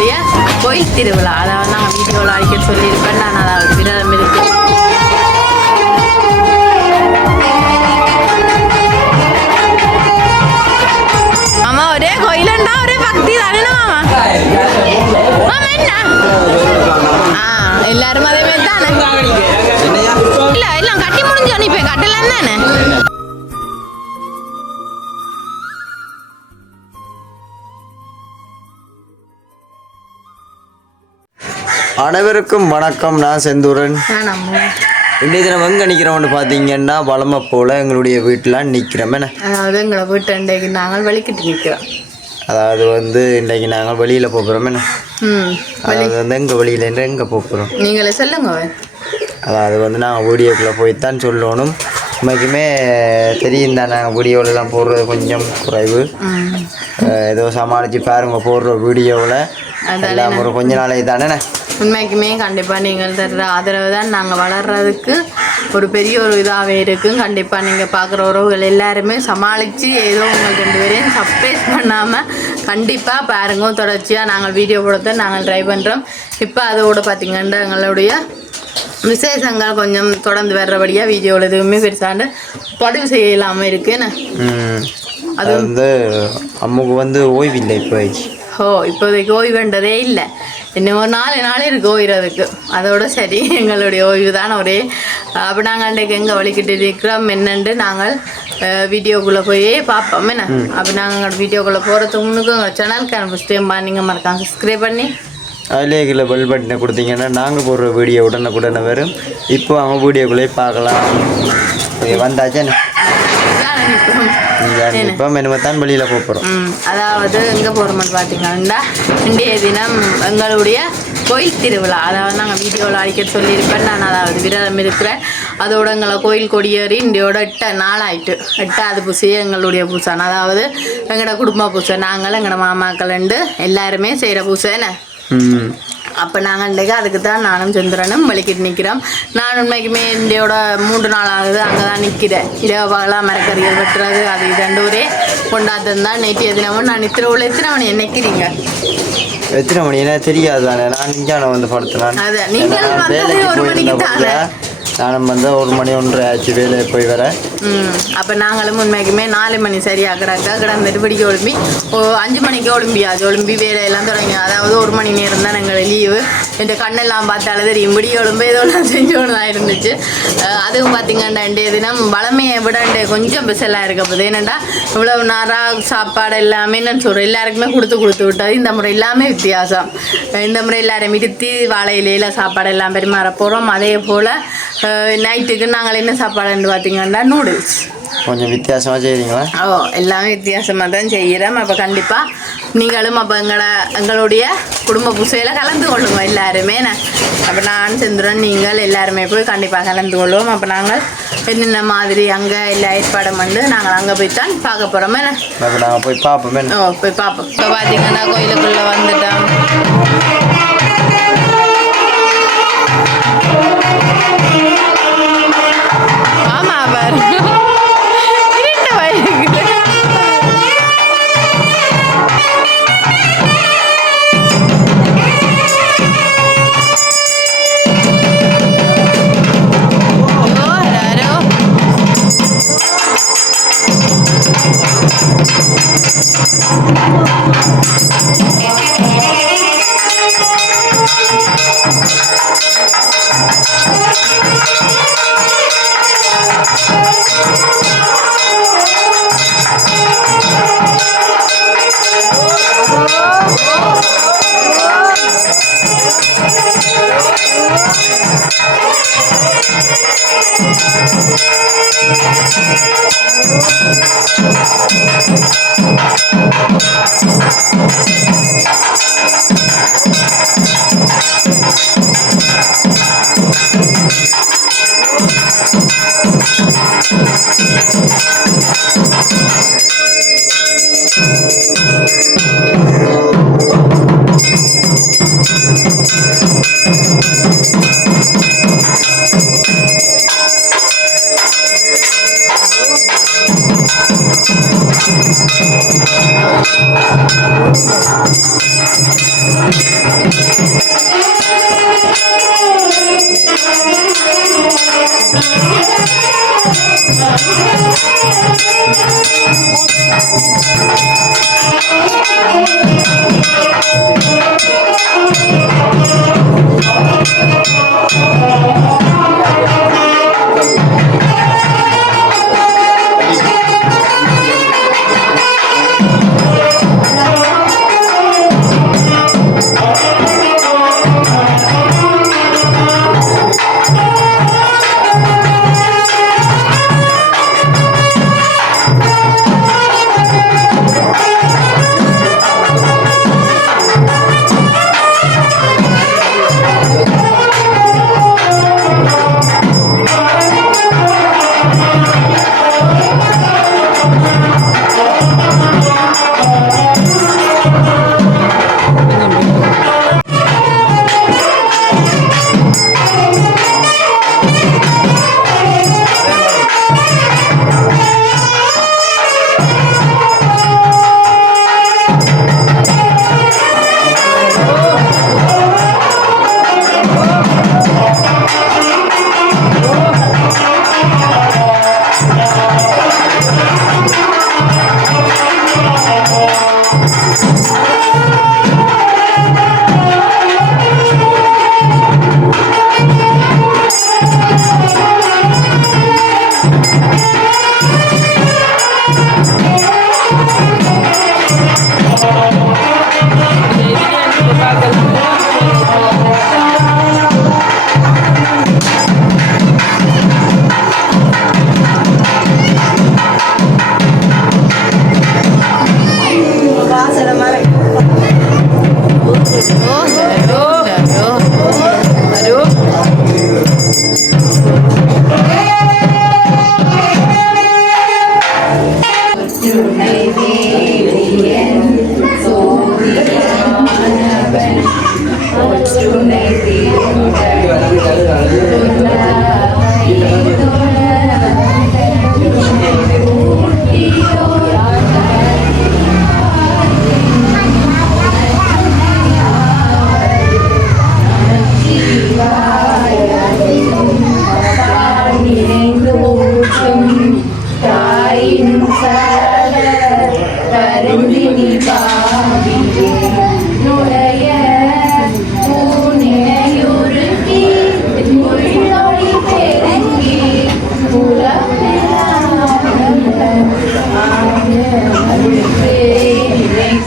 எங்களுடைய கோயில் திருவிழா. அதாவது நாங்கள் வீடியோவில் அடிக்க சொல்லியிருப்பேன். நான் அதாவது விரதம் இருக்கு. ஆமா, ஒரே கோயிலண்டா ஒரே பக்தி தானே மாமா. மாமா என்ன எல்லாரும் அதே மாதிரி தானே. இல்ல எல்லாம் கட்டி முடிஞ்சு அனுப்பி கட்டலாம் தானே. அனைவருக்கும் வணக்கம். நான் செந்தூரன். இன்றைய தினம் எங்கே நிற்கிறோம்னு பார்த்தீங்கன்னா வளமை போல் எங்களுடைய வீட்டில் நிற்கிறோமே. அதாவது எங்களை வீட்டு இன்றைக்கு நாங்கள் வெளிக்கிட்டு நிற்கிறோம். அதாவது வந்து இன்றைக்கு நாங்கள் வெளியில் போகிறோமே. அதாவது வந்து எங்கள் வெளியில் எங்கே போகிறோம் நீங்களே சொல்லுங்க. அதாவது வந்து நாங்கள் வீடியோக்குள்ளே போய்த்தான் சொல்லணும். உண்மைக்குமே தெரியும் தான், நாங்கள் வீடியோவிலலாம் போடுறது கொஞ்சம் குறைவு. ஏதோ சமாளித்து பாருங்க போடுற வீடியோவில் எல்லாம் ஒரு கொஞ்ச நாளைக்கு தானே. உண்மைக்குமே கண்டிப்பாக நீங்கள் தர்ற ஆதரவு தான் நாங்கள் வளர்கிறதுக்கு ஒரு பெரிய ஒரு இதாகவே இருக்குது. கண்டிப்பாக நீங்கள் பார்க்குற உறவுகள் எல்லாருமே சமாளித்து ஏதோ உங்கள் 2 பேரையும் சர்ப்ரைஸ் பண்ணாமல் கண்டிப்பாக பாருங்க. தொடர்ச்சியாக நாங்கள் வீடியோ போடுறத நாங்கள் ட்ரை பண்ணுறோம். இப்போ அதோட பார்த்திங்கன்னா எங்களுடைய விசேஷங்கள் கொஞ்சம் தொடர்ந்து வர்றபடியாக வீடியோவில் எதுவுமே பெருசாண்டு பதிவு செய்யலாமல் இருக்குன்னு. அது வந்து அம்முக்கு வந்து ஓய்வு இல்லை இப்போதைக்கு ஓய்வுன்றதே இல்லை. இன்னும் ஒரு 4 நாள் இருக்குது ஓய்வதுக்கு. அதோட சரி எங்களுடைய ஓய்வு தான் ஒரே. அப்போ நாங்கள் அன்றைக்கு எங்கே வலிக்கிட்டு இருக்கிறோம் என்னென்று நாங்கள் வீடியோக்குள்ளே போய் பார்ப்போம் என்ன. அப்போ நாங்கள் வீடியோக்குள்ளே போகிறதுக்கு முன்னுக்கு எங்கள் சேனலுக்கு ஃபஸ்ட் டைம் நீங்கள் மறக்காம சப்ஸ்கிரைப் பண்ணி அதிலே கீழே பெல் பட்டனை கொடுத்தீங்கன்னா நாங்கள் போடுற வீடியோ உடனே வரும். இப்போ அவங்க வீடியோக்குள்ளே பார்க்கலாம். வந்தாச்சேன்னு இப்போ மெனுமத்தான் வெளியில் போகிறோம். அதாவது எங்கே போகிறோம்னு பார்த்தீங்கன்னா இன்றைய தினம் எங்களுடைய கோயில் திருவிழா. அதாவது நாங்கள் வீடியோவில் அடிக்க சொல்லியிருப்பேன். நான் அதாவது விரதம் இருக்கிறேன். அதோட எங்களை கோயில் கொடியேறி இன்றையோட 8 நாள் ஆகிட்டு. 8வது பூசையே எங்களுடைய பூசான். அதாவது எங்களோட குடும்ப பூசை. நாங்கள் எங்களோட மாமாக்கள் எல்லாருமே செய்கிற பூசைன்னு. அப்போ நாங்கள் இன்றைக்கு அதுக்கு தான் நானும் சந்திரனும் வலிக்கிட்டு நிற்கிறோம். நான் உண்மைக்குமே இந்தியோட 3 நாள் ஆகுது அங்கே தான் நிற்கிறேன். இரவு பகலாக மரக்கறிகள் வெட்டுறது அது 2 ஒரே கொண்டாட்டம் தான். நேற்று தினமும் நான் எத்தனை மணி நிற்கிறீங்க? எத்தனை மணி என்ன தெரியாது தானே. நான் இங்கே வந்து படுத்தலாம். அதை நீங்கள் வந்தது 1 மணிக்கு தானே. நானும் வந்து 1 மணி 1:30 ஆச்சு வேலையை போய் வர. அப்போ நாங்களும் உண்மைக்குமே 4 மணி சரியாக கிடந்துட்டு பிடிக்க ஒழும்பி 5 மணிக்கு ஒழும்பி வேலையெல்லாம் தொடங்கி. அதாவது 1 மணி நேரம் தான் எங்களை லீவு. இந்த கண்ணெல்லாம் பார்த்தாலே தெரியும் பிடி ஒழும்பு இதெல்லாம் செஞ்சோன்னு தான் இருந்துச்சு. அதுவும் பார்த்திங்கன்னா இன்றைய தினம் வளமையை விட கொஞ்சம் ஸ்பெஷலாக இருக்க போகுது. ஏன்னாண்டா இவ்வளவு நேரம் சாப்பாடு எல்லாமே நான் சொல்கிறேன் எல்லாருக்குமே கொடுத்து விட்டது. இந்த முறை எல்லாமே வித்தியாசம். இந்த முறை எல்லாரும் இருத்தி வாழை இலையில் சாப்பாடு எல்லாம் பெருமாற போகிறோம். அதே போல் நைட்டுக்கு நாங்கள் என்ன சாப்பாடுன்னு பார்த்தீங்கன்னா நூடுல்ஸ். கொஞ்சம் வித்தியாசமாக செய்கிறீங்களா? எல்லாமே வித்தியாசமாக தான் செய்கிறோம். அப்போ கண்டிப்பாக நீங்களும் அப்போ எங்களுடைய குடும்ப பூசையில் கலந்து கொள்ளுங்க எல்லாருமே. அப்போ நான் செந்துரன் நீங்கள் எல்லாருமே போய் கண்டிப்பாக கலந்து கொள்வோம். அப்போ நாங்கள் என்னென்ன மாதிரி அங்கே எல்லா ஏற்பாடும் வந்து நாங்கள் அங்கே போய் தான் பார்க்க போகிறோமே. அப்போ நாங்கள் போய் பார்ப்போமே. போய் பார்ப்போம். இப்போ பார்த்தீங்கன்னா கோயிலுக்குள்ளே வந்துட்டோம்.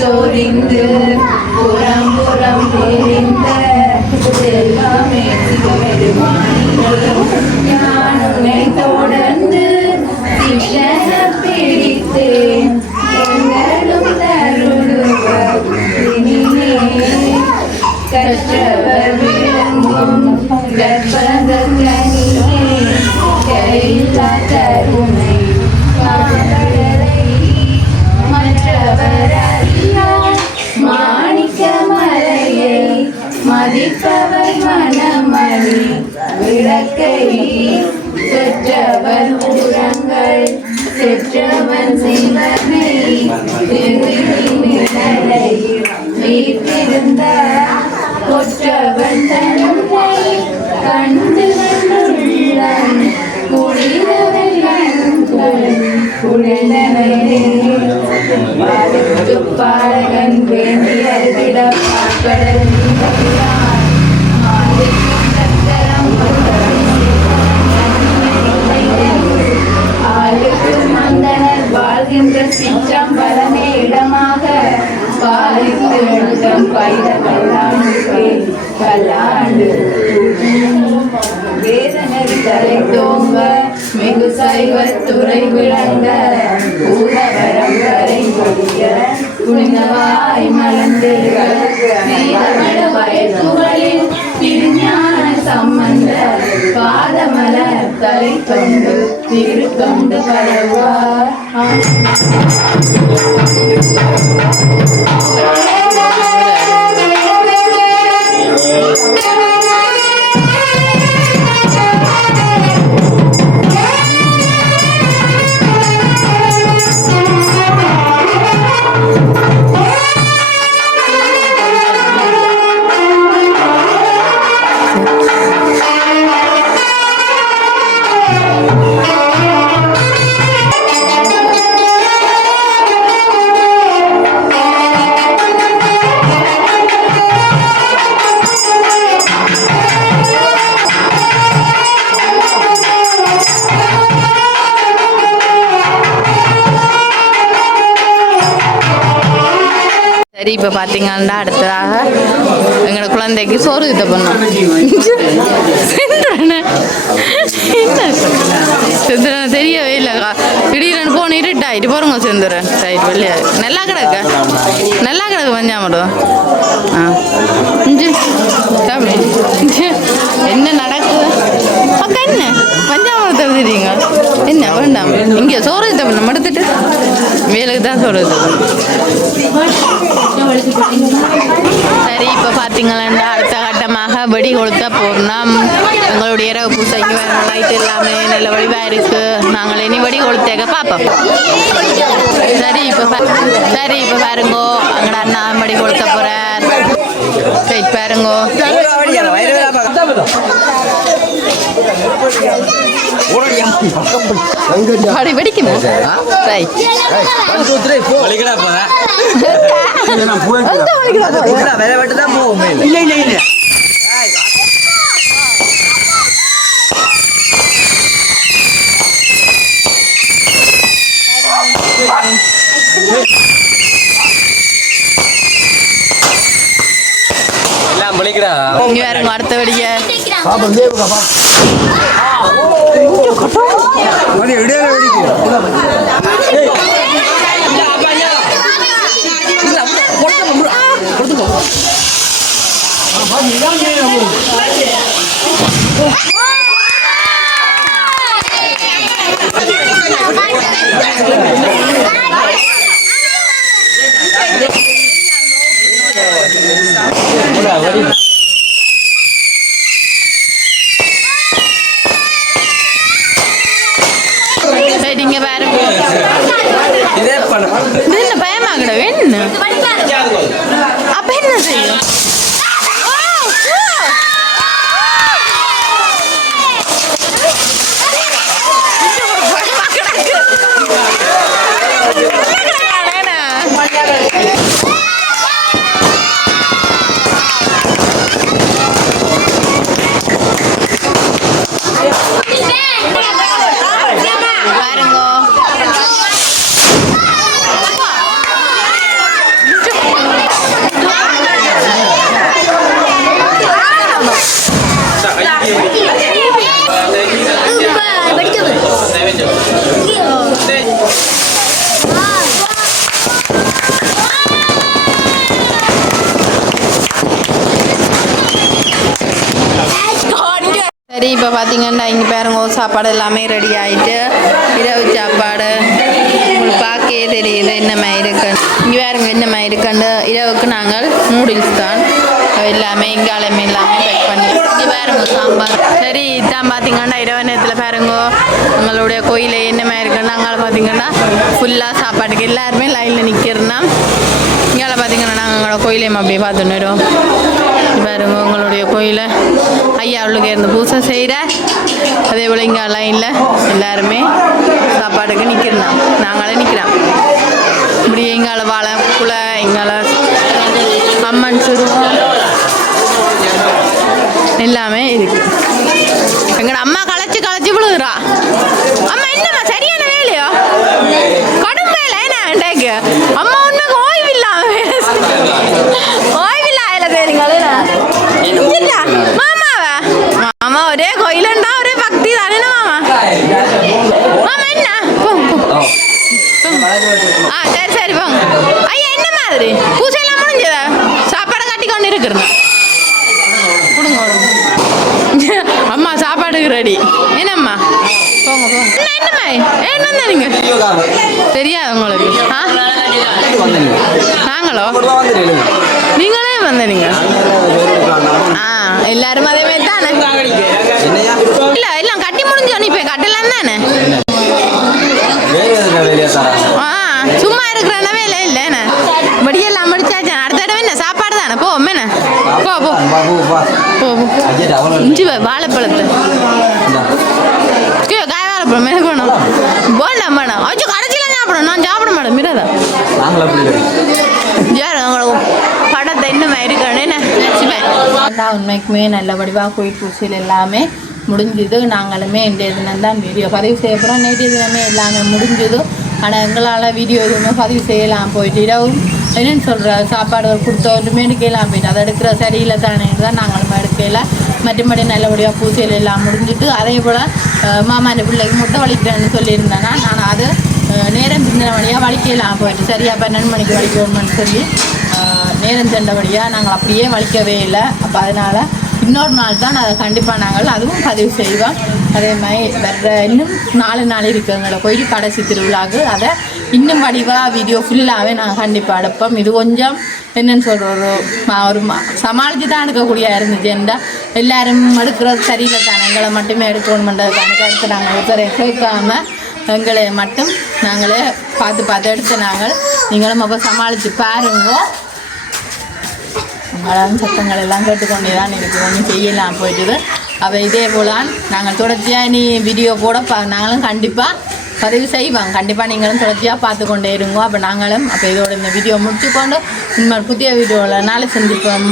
சோரிந்து புறம் புறம் தெரிந்த செல்வமே ஞானமே தொடர்ந்து சிஷன பிடித்தேன் எங்களும் தருளுவர் கற்றவர் விளங்கும் கற்பகனியே கையில்லா கருணை மற்றவர் மாணிக்க மலையை மதிப்பவர் மனமணி விளக்கை பெற்றவர் புறங்கள் பெற்றவன் சிவனை நிலையில் வீட்டிருந்த கொற்றவன் தன்னை கண்டு உள்ளம் பாடகன் வேண்டிய மந்தனர் வாழ்கின்ற சிற்றம்பலமே இடமாக பாலித்து எழுதம் பயிர கல்லாண்டு வேதனை தலை தோங்க மிகு சைவத்துறை விளங்க பூதவரம் வரை கொடிய புனிதவாய் மலர்ந்தெழுகள் சீதமட வயசுகளில் திருஞான சம்பந்த பாதமல தலை தொண்டு திருத்தொண்டு பரவார் சரி, இப்போ பார்த்தீங்கன்னா அடுத்ததாக எங்களோட குழந்தைக்கு சோறு இதை பண்ணோம். செந்துரன் தெரியவே இல்லைக்கா, திடீர்னு போன இருட்டாயிட்டு போகிறோங்க. செந்துரன் சைட் வெளியே நல்லா கிடக்கு பஞ்சாமரம். என்ன நடக்குது அக்கா? என்ன பஞ்சாமரத்தை எழுதிட்டீங்க? என்ன வேண்டாம், இங்கே சோறு இதை பண்ண எடுத்துட்டு வேலுக்கு தான் சோறு இதை. சரி, இப்போ பார்த்தீங்கன்னா அடுத்த கட்டமாக வெடி கொளுத்த போகிறோம். எங்களுடைய இரவு பூசைக்கு லைட் எல்லாமே நல்ல வடிவாக இருக்குது. நாங்கள் இனி வெடி கொளுத்தேக்க பார்ப்போம். சரி, இப்போ பாருங்கோ, அங்கட அண்ணா வெடி கொளுத்த போகிறார். சரி பாருங்கோ, அப்படி வெடிக்கணும். இங்க வேறுங்க அடுத்த வெடிக்க சரி இப்போ பார்த்தீங்கன்னா இங்கே பாருங்க சாப்பாடு எல்லாமே ரெடி ஆகிட்டு இரவு சாப்பாடு உங்களுக்கு பார்க்கவே தெரியுது என்ன மாதிரி இருக்குன்னு இங்கே பாருங்க என்ன மாதிரி இருக்குன்னு இரவுக்கு நாங்கள் நூடுல்ஸ் தான் எல்லாமே இங்காலமே எல்லாமே பேக் பண்ணி இங்கே பாருங்க சாம்பார் சரி இதான் பார்த்தீங்கன்னா இரவு நேரத்தில் பாருங்க உங்களுடைய கோயிலை என்ன மாதிரி இருக்குன்னு நாங்கள் பார்த்தீங்கன்னா ஃபுல்லாக சாப்பாட்டுக்கு எல்லாருமே லைனில் நிற்கிறோன்னா இங்கே பார்த்தீங்கன்னா நாங்கள் எங்களோட கோயிலையும் அப்படியே பார்த்துன்னு வரோம் பாருங்க உங்களுடைய கோயிலை ஐயா அவளுக்கு இருந்து பூசை செய்கிற அதே போல் இங்கே லைனில் எல்லாருமே சாப்பாடுக்கு நிற்கிறோம் நாங்களே நிற்கிறோம் இப்படி எங்கால வாழை குலை எங்கால அம்மன் சுருவம் எல்லாமே இருக்கு எங்களோட அம்மா களைச்சி களைச்சி விழுதுறா அம்மா என்னம்மா சரியான வேலையோ கடும் வேலை என்ன இன்றைக்கு அம்மா ஒன்று ஓய்வில்லாம ஓய்வில்லாத தெரியுங்களா மாமாவா மாமா ஒரே கோயிலுண்டா ஒரே பக்தி தானே மாமா மாமா என்ன சரி சரி போங்க ஐயா என்ன மாதிரி பூசையெல்லாம் முடிஞ்சதா சாப்பாடை கட்டி கொண்டு இருக்கிறது கொடுங்க அம்மா சாப்பாடுக்கு ரெடி என்னம்மா போங்க போங்க என்னம்மா என்ன நீங்க தெரியாது உங்களுக்கு நாங்களோ நீங்களே வந்தீங்க எல்லாரும் அதே மாதிரி தானே இல்லை எல்லாம் கட்டி முடிஞ்சோம் இப்போ கட்டலாம் தானே சும்மா இருக்கிற வேலை இல்லை என்ன படியெல்லாம் முடிச்சாச்சு அடுத்த தடவை என்ன சாப்பாடு தானே போ என்ன போ போ போ இஞ்சி வாழைப்பழத்தை காய வாழைப்பழம் எனக்கு வேணும் போண்டா மேடம் அச்சு கடைசியில் சாப்பிடணும் நான் சாப்பிட மாட்டேன் மிராதா படத்தை இன்னும் இருக்கணும் என்ன உண்மைக்குமே நல்லபடியாக கோயில் பூசையில் எல்லாமே முடிஞ்சுது நாங்களுமே இன்றைய தினம் தான் வீடியோ பதிவு செய்ய போகிறோம் நேற்றைய தினமே எல்லாமே முடிஞ்சுது ஆனால் எங்களால் வீடியோ எதுவுமே பதிவு செய்யலாம் போயிட்டு இரவும் என்னென்னு சொல்கிற சாப்பாடு கொடுத்தோட்டுமே எடுக்கலாம் போயிட்டு அதை எடுக்கிற சரியில்லை தானே தான் நாங்களும் எடுக்கல மற்றபடி நல்லபடியாக பூசையில் எல்லாம் முடிஞ்சுட்டு அதே போல் மாமாண்ட பிள்ளைக்கு முட்டை வலிக்கிறேன்னு சொல்லியிருந்தேன்னா நான் அது நேரம் சின்ன வழியாக வலிக்கலாம் போயிட்டு சரியாக 12 மணிக்கு வலிக்கணும்னு சொல்லி நேரம் சென்றபடியாக நாங்கள் அப்படியே வலிக்கவே இல்லை அப்போ அதனால் இன்னொரு நாள் தான் அதை கண்டிப்பாக நாங்கள் அதுவும் பதிவு செய்வோம் அதே மாதிரி வேறு இன்னும் 4 நாள் இருக்குங்கள கோயில் கடைசி திருவிழாவுக்கு அதை இன்னும் வடிவாக வீடியோ ஃபுல்லாகவே நாங்கள் கண்டிப்பாக எடுப்போம் இது கொஞ்சம் என்னென்னு சொல்கிற ஒரு சமாளித்து தான் எடுக்கக்கூடிய இருந்துச்சு என்றால் எல்லோரும் எடுக்கிறது சரியில்லை தானே எங்களை மட்டுமே எடுக்கணுமென்றதுக்கான கருத்து நாங்கள் ஒருத்தரை கேட்காமல் எங்களை மட்டும் நாங்களே பார்த்து எடுத்து நாங்கள் நீங்களும் அப்போ சமாளித்து பாருங்க உங்களாலும் சத்தங்கள் எல்லாம் கேட்டுக்கொண்டே தான் இருக்குது ஒன்றும் செய்யலாம் போயிட்டுது அப்போ இதே போல் நாங்கள் தொடர்ச்சியாக நீ வீடியோ கூட நாங்களும் கண்டிப்பாக பதிவு செய்வோம் கண்டிப்பாக நீங்களும் தொடர்ச்சியாக பார்த்து கொண்டே இருங்கோ அப்போ நாங்களும் அப்போ இதோட இந்த வீடியோ முடிச்சுக்கொண்டு இன்னொரு புதிய வீடியோவில் நாளை சந்திப்போம்.